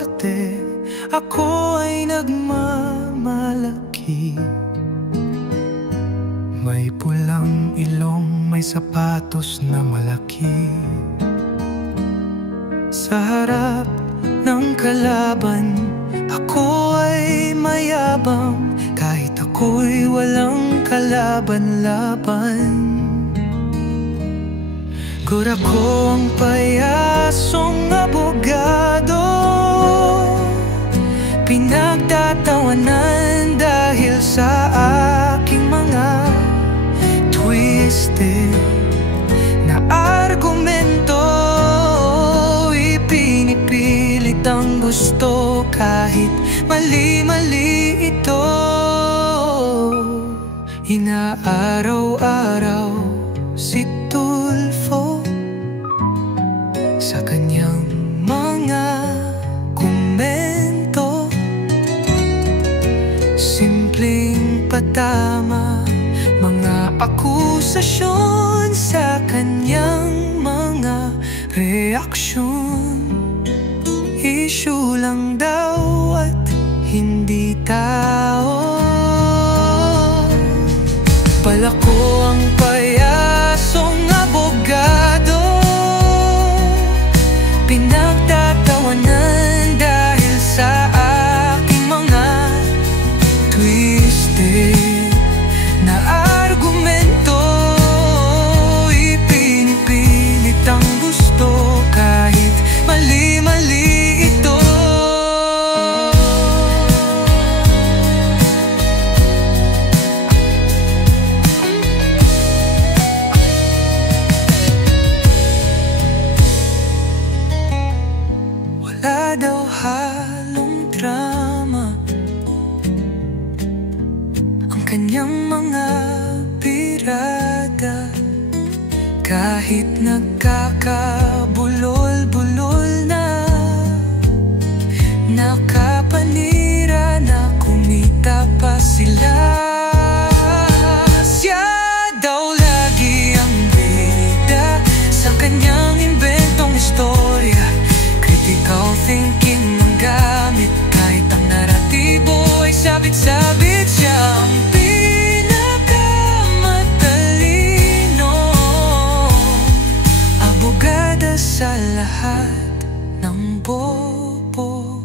korte, ako ay nagmamalaki. May pulang ilong, may sapatos na malaki. Sa harap ng kalaban, ako ay mayabang, kahit ako'y walang kalaban-laban. Kura ko ang payasong abogado, pinagtatawanan dahil sa aking mga twisted na argumento. Ipinipilit ang gusto kahit mali-mali ito. Inaaraw-araw si Tulfo sa kanyang mga komento. Simpleng patama, mga akusasyon sa kanyang mga reaksyon. Issue lang daw at hindi tao. Palako ang payasong abogado, pinagtatawanan dahil sa aking mga twisted na argumento. Ipinipilit ang gusto kahit mali-mali ito. Wala daw halong drama ang kanyang mga birada, kahit nagkakabulol-bulol na, nakapanira na kumita pa sila. Siya daw lagi ang bida sa kanyang inventong istorya. Critical thinking ang gamit, kahit ang naratibo ay sabit-sabit. Siya ang pinakamatalino, abogada sa lahat ng bobo.